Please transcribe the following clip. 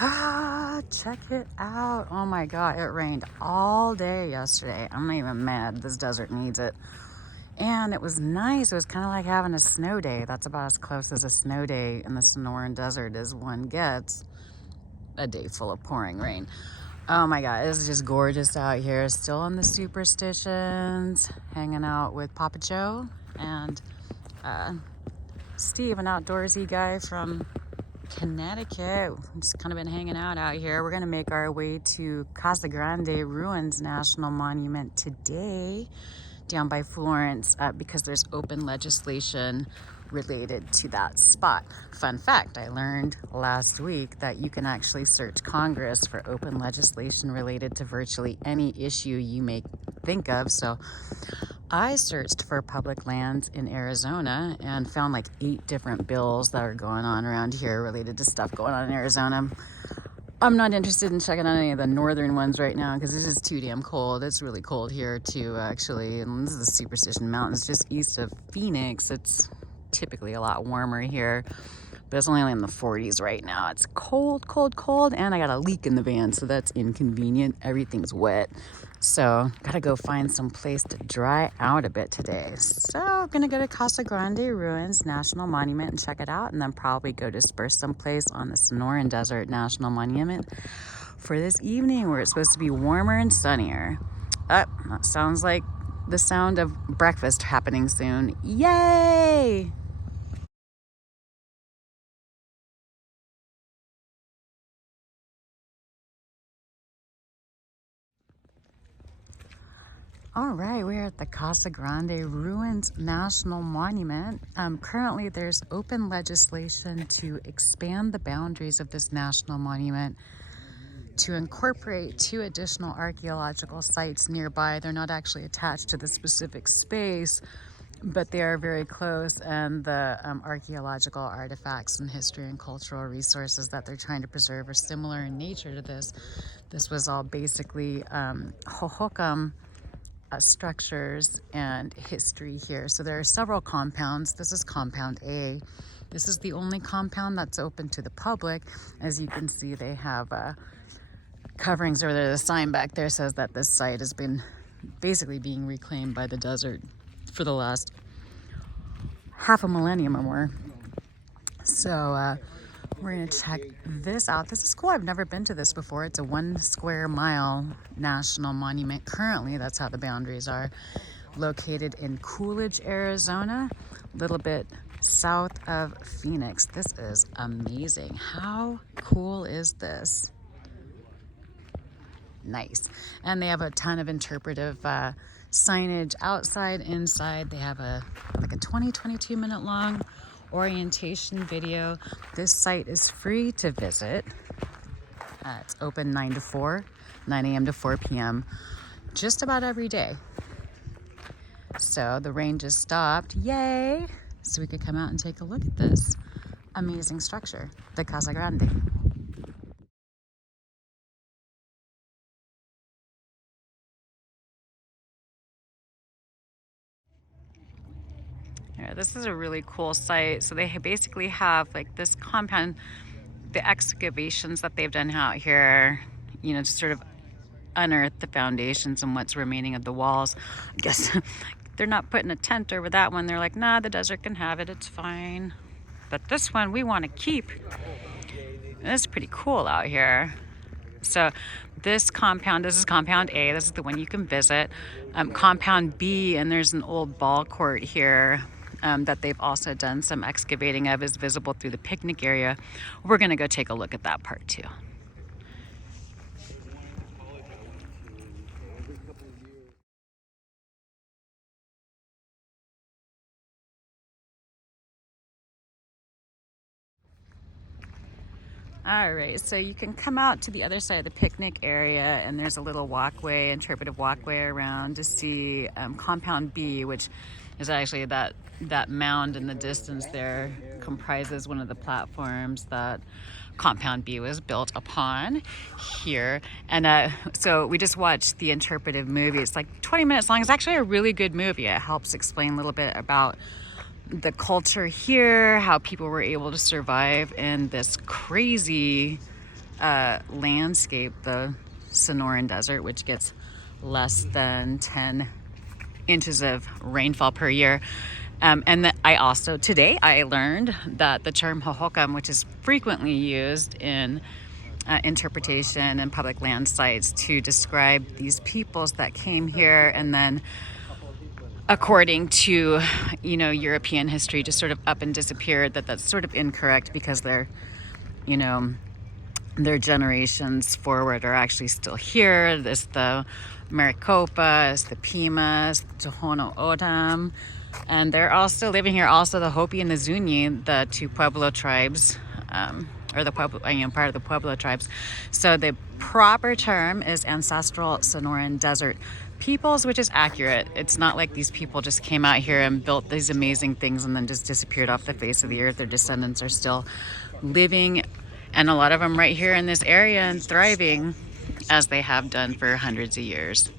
Ah, check it out. Oh my God, it rained all day yesterday. I'm not even mad. This desert needs it. And it was nice. It was kind of like having a snow day. That's about as close as a snow day in the Sonoran Desert as one gets. A day full of pouring rain. Oh my God, it's just gorgeous out here. Still on the Superstitions, hanging out with Papa Joe and Steve, an outdoorsy guy from Connecticut. Just kind of been hanging out here. We're gonna make our way to Casa Grande Ruins National Monument today, down by Florence, because there's open legislation related to that spot. Fun fact, I learned last week that you can actually search Congress for open legislation related to virtually any issue you may think of. So I searched for public lands in Arizona and found like 8 different bills that are going on around here related to stuff going on in Arizona. I'm not interested in checking out any of the northern ones right now because it's just too damn cold. It's really cold here too, actually. And this is the Superstition Mountains just east of Phoenix. It's typically a lot warmer here, but it's only in the 40s right now. It's cold, cold, cold, and I got a leak in the van, so that's inconvenient. Everything's wet. So gotta go find some place to dry out a bit today. So I'm gonna go to Casa Grande Ruins National Monument and check it out, and then probably go disperse someplace on the Sonoran Desert National Monument for this evening where it's supposed to be warmer and sunnier. That sounds like the sound of breakfast happening soon. Yay! All right, we're at the Casa Grande Ruins National Monument. Currently, there's open legislation to expand the boundaries of this national monument to incorporate 2 additional archaeological sites nearby. They're not actually attached to the specific space, but they are very close, and the archaeological artifacts and history and cultural resources that they're trying to preserve are similar in nature to this. This was all basically Hohokam structures and history here. So there are several compounds. This is compound A. This is the only compound that's open to the public. As you can see, they have coverings over there. The sign back there says that this site has been basically being reclaimed by the desert for the last half a millennium or more. So we're gonna check this out. This is cool. I've never been to this before. It's a 1 square mile national monument. Currently, that's how the boundaries are. Located in Coolidge, Arizona, a little bit south of Phoenix. This is amazing. How cool is this? Nice. And they have a ton of interpretive signage outside, inside. They have like a 22 minute long orientation video. This site is free to visit. It's open 9 a.m. to 4 p.m. just about every day. So the rain just stopped. Yay! So we could come out and take a look at this amazing structure, the Casa Grande. Yeah, this is a really cool site. So they basically have like this compound, the excavations that they've done out here, you know, to sort of unearth the foundations and what's remaining of the walls. I guess they're not putting a tent over that one. They're like, nah, the desert can have it, it's fine. But this one we want to keep. And it's pretty cool out here. So this compound, this is compound A, this is the one you can visit. Compound B, and there's an old ball court here that they've also done some excavating of, is visible through the picnic area. We're gonna go take a look at that part too. All right, so you can come out to the other side of the picnic area, and there's a little walkway, interpretive walkway around to see Compound B, which is actually that mound in the distance there comprises one of the platforms that Compound B was built upon here. And so we just watched the interpretive movie. It's like 20 minutes long. It's actually a really good movie. It helps explain a little bit about the culture here, how people were able to survive in this crazy landscape, the Sonoran Desert, which gets less than 10 inches of rainfall per year. And I also, today I learned that the term Hohokam, which is frequently used in interpretation and public land sites to describe these peoples that came here and then, according to, European history, just sort of up and disappeared, that's sort of incorrect because they're, their generations forward are actually still here. There's the Maricopas, the Pimas, the Tohono O'odham, and they're all still living here. Also the Hopi and the Zuni, the two Pueblo tribes, or the Pueblo, part of the Pueblo tribes. So the proper term is Ancestral Sonoran Desert Peoples, which is accurate. It's not like these people just came out here and built these amazing things and then just disappeared off the face of the earth. Their descendants are still living, and a lot of them right here in this area and thriving as they have done for hundreds of years.